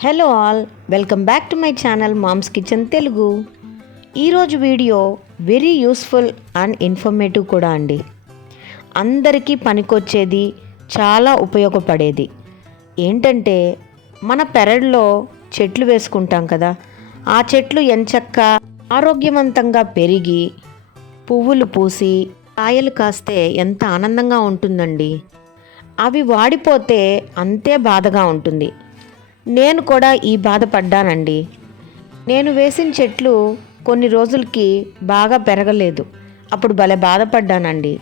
Hello all, welcome back to my channel mom's kitchen Telugu. ఈరోజు video very useful and informative కూడా అండి. అందరికీ పనికొచ్చేది, చాలా ఉపయోగపడేది. ఏంటంటే మన పెరట్లో చెట్లు వేసుకుంటాం కదా, ఆ చెట్లు ఎంచక్కా ఆరోగ్యవంతంగా పెరిగి పువ్వులు పూసి కాయలు కాస్తే ఎంత ఆనందంగా ఉంటుందండి. అవి వాడిపోతే అంతే బాధగా ఉంటుంది. నేను కూడా ఈ బాధపడ్డానండి. నేను వేసిన చెట్లు కొన్ని రోజులకి బాగా పెరగలేదు. అప్పుడు భలే బాధపడ్డానండి.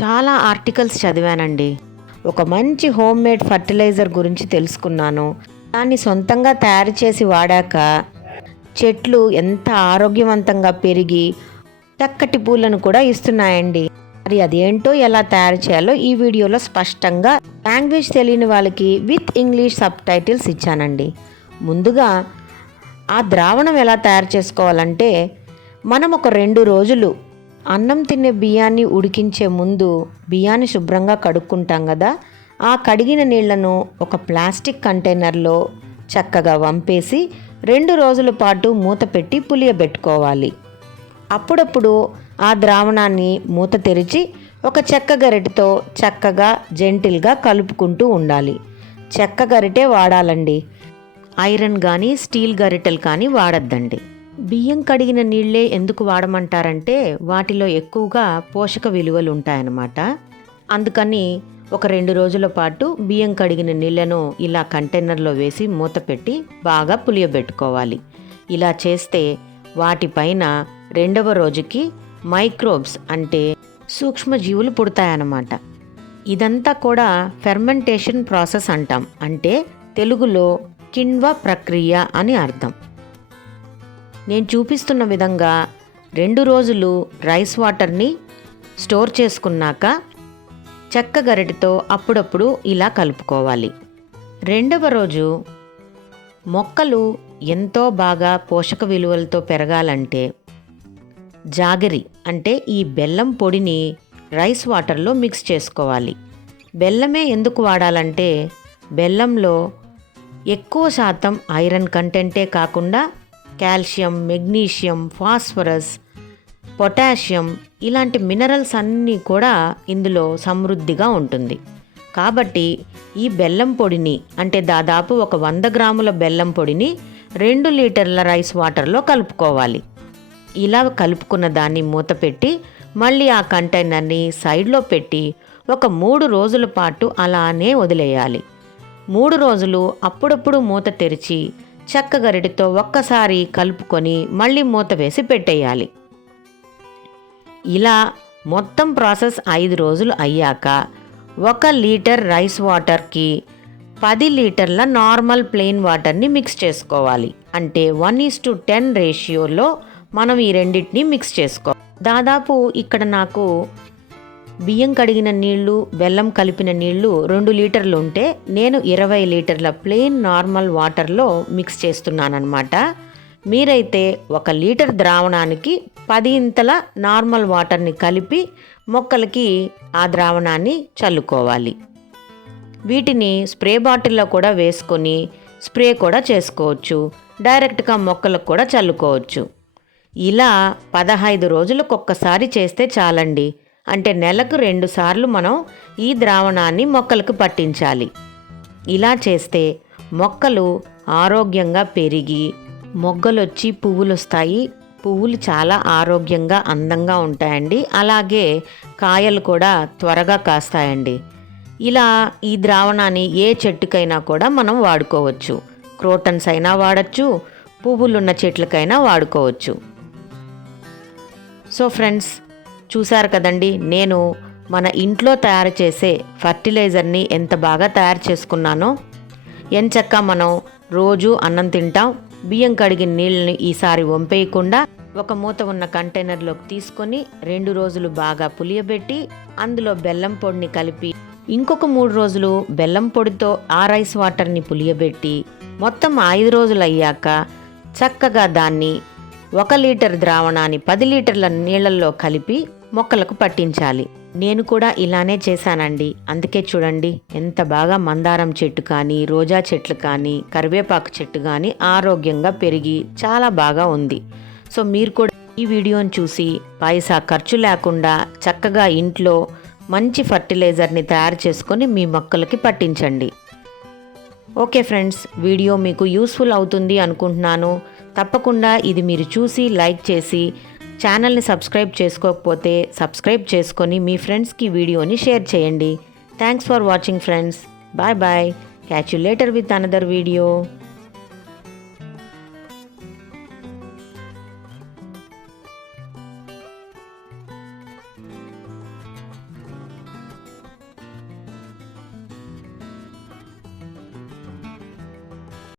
చాలా ఆర్టికల్స్ చదివానండి. ఒక మంచి హోమ్ మేడ్ ఫర్టిలైజర్ గురించి తెలుసుకున్నాను. దాన్ని సొంతంగా తయారు చేసి వాడాక చెట్లు ఎంత ఆరోగ్యవంతంగా పెరిగి చక్కటి పూలను కూడా ఇస్తున్నాయండి. మరి అదేంటో ఎలా తయారు చేయాలో ఈ వీడియోలో స్పష్టంగా లాంగ్వేజ్ తెలియని వాళ్ళకి విత్ ఇంగ్లీష్ సబ్టైటిల్స్ ఇచ్చానండి. ముందుగా ఆ ద్రావణం ఎలా తయారు చేసుకోవాలంటే, మనం ఒక 2 రోజులు అన్నం తినే బియ్యాన్ని ఉడికించే ముందు బియ్యాన్ని శుభ్రంగా కడుక్కుంటాం కదా, ఆ కడిగిన నీళ్లను ఒక ప్లాస్టిక్ కంటైనర్లో చక్కగా వంపేసి 2 రోజుల పాటు మూత పెట్టి పులియబెట్టుకోవాలి. అప్పుడప్పుడు ఆ ద్రావణాన్ని మూత తెరిచి ఒక చెక్క గరిటెతో చక్కగా జెంటిల్గా కలుపుకుంటూ ఉండాలి. చెక్క గరిటె వాడాలండి. ఐరన్ కానీ స్టీల్ గరిటెలు కానీ వాడద్దండి. బియ్యం కడిగిన నీళ్ళే ఎందుకు వాడమంటారంటే వాటిలో ఎక్కువగా పోషక విలువలు ఉంటాయన్నమాట. అందుకని ఒక 2 రోజుల పాటు బియ్యం కడిగిన నీళ్లను ఇలా కంటైనర్లో వేసి మూత పెట్టి బాగా పులియబెట్టుకోవాలి. ఇలా చేస్తే వాటిపైన 2వ రోజుకి మైక్రోబ్స్ అంటే సూక్ష్మజీవులు పుడతాయన్నమాట. ఇదంతా కూడా ఫెర్మెంటేషన్ ప్రాసెస్ అంటాం. అంటే తెలుగులో కిణ్వ ప్రక్రియ అని అర్థం. నేను చూపిస్తున్న విధంగా 2 రోజులు రైస్ వాటర్ని స్టోర్ చేసుకున్నాక చెక్క గరిటెతో అప్పుడప్పుడు ఇలా కలుపుకోవాలి. 2వ రోజు మొక్కలు ఎంతో బాగా పోషక విలువలతో పెరగాలంటే జాగరీ అంటే ఈ బెల్లం పొడిని రైస్ వాటర్లో మిక్స్ చేసుకోవాలి. బెల్లమే ఎందుకు వాడాలంటే బెల్లంలో ఎక్కువ శాతం ఐరన్ కంటెంటే కాకుండా కాల్షియం, మెగ్నీషియం, ఫాస్ఫరస్, పొటాషియం ఇలాంటి మినరల్స్ అన్నీ కూడా ఇందులో సమృద్ధిగా ఉంటుంది. కాబట్టి ఈ బెల్లం పొడిని అంటే దాదాపు ఒక 100 గ్రాముల బెల్లం పొడిని 2 లీటర్ల రైస్ వాటర్లో కలుపుకోవాలి. ఇలా కలుపుకున్న దాన్ని మూత పెట్టి మళ్ళీ ఆ కంటైనర్ని సైడ్లో పెట్టి ఒక 3 రోజుల పాటు అలానే వదిలేయాలి. 3 రోజులు అప్పుడప్పుడు మూత తెరిచి చెక్క గరిటెతో ఒక్కసారి కలుపుకొని మళ్ళీ మూత వేసి పెట్టేయాలి. ఇలా మొత్తం ప్రాసెస్ 5 రోజులు అయ్యాక 1 లీటర్ రైస్ వాటర్కి 10 లీటర్ల నార్మల్ ప్లెయిన్ వాటర్ని మిక్స్ చేసుకోవాలి. అంటే 1:10 రేషియోలో మనం ఈ రెండింటిని మిక్స్ చేసుకో. దాదాపు ఇక్కడ నాకు బియ్యం కడిగిన నీళ్లు, బెల్లం కలిపిన నీళ్లు 2 లీటర్లు ఉంటే నేను 20 లీటర్ల ప్లెయిన్ నార్మల్ వాటర్లో మిక్స్ చేస్తున్నానమాట. మీరైతే 1 లీటర్ ద్రావణానికి 10 ఇంతల నార్మల్ వాటర్ని కలిపి మొక్కలకి ఆ ద్రావణాన్ని చల్లుకోవాలి. వీటిని స్ప్రే బాటిల్లో కూడా వేసుకొని స్ప్రే కూడా చేసుకోవచ్చు. డైరెక్ట్గా మొక్కలకు కూడా చల్లుకోవచ్చు. ఇలా 15 రోజులకు ఒక్కసారి చేస్తే చాలండి. అంటే నెలకు 2 సార్లు మనం ఈ ద్రావణాన్ని మొక్కలకు పట్టించాలి. ఇలా చేస్తే మొక్కలు ఆరోగ్యంగా పెరిగి మొగ్గలొచ్చి పువ్వులు వస్తాయి. పువ్వులు చాలా ఆరోగ్యంగా అందంగా ఉంటాయండి. అలాగే కాయలు కూడా త్వరగా కాస్తాయండి. ఇలా ఈ ద్రావణాన్ని ఏ చెట్టుకైనా కూడా మనం వాడుకోవచ్చు. క్రోటన్స్ అయినా వాడచ్చు, పువ్వులున్న చెట్లకైనా వాడుకోవచ్చు. సో ఫ్రెండ్స్, చూసారు కదండి, నేను మన ఇంట్లో తయారు చేసే ఫర్టిలైజర్ని ఎంత బాగా తయారు చేసుకున్నానో. ఎంచక్కా మనం రోజు అన్నం తింటాం. బియ్యం కడిగిన నీళ్ళని ఈసారి వంపేయకుండా ఒక మూత ఉన్న కంటైనర్లోకి తీసుకొని 2 రోజులు బాగా పులియబెట్టి అందులో బెల్లం పొడిని కలిపి ఇంకొక 3 రోజులు బెల్లం పొడితో ఆ రైస్ వాటర్ని పులియబెట్టి మొత్తం 5 రోజులు అయ్యాక చక్కగా దాన్ని 1 లీటర్ ద్రావణాన్ని 10 లీటర్ల నీళ్లలో కలిపి మొక్కలకు పట్టించాలి. నేను కూడా ఇలానే చేశానండి. అందుకే చూడండి ఎంత బాగా మందారం చెట్టు కానీ, రోజా చెట్లు కానీ, కరివేపాకు చెట్టు కానీ ఆరోగ్యంగా పెరిగి చాలా బాగా ఉంది. సో మీరు కూడా ఈ వీడియోని చూసి పైసా ఖర్చు లేకుండా చక్కగా ఇంట్లో మంచి ఫర్టిలైజర్ని తయారు చేసుకొని మీ మొక్కలకి పట్టించండి. ఓకే ఫ్రెండ్స్, వీడియో మీకు యూస్ఫుల్ అవుతుంది అనుకుంటున్నాను. తప్పకుండా ఇది మీరు చూసి లైక్ చేసి ఛానల్ని సబ్స్క్రైబ్ చేసుకోకపోతే సబ్స్క్రైబ్ చేసుకొని మీ ఫ్రెండ్స్కి వీడియోని షేర్ చేయండి. Thanks for watching friends. Bye bye. Catch you later with another video.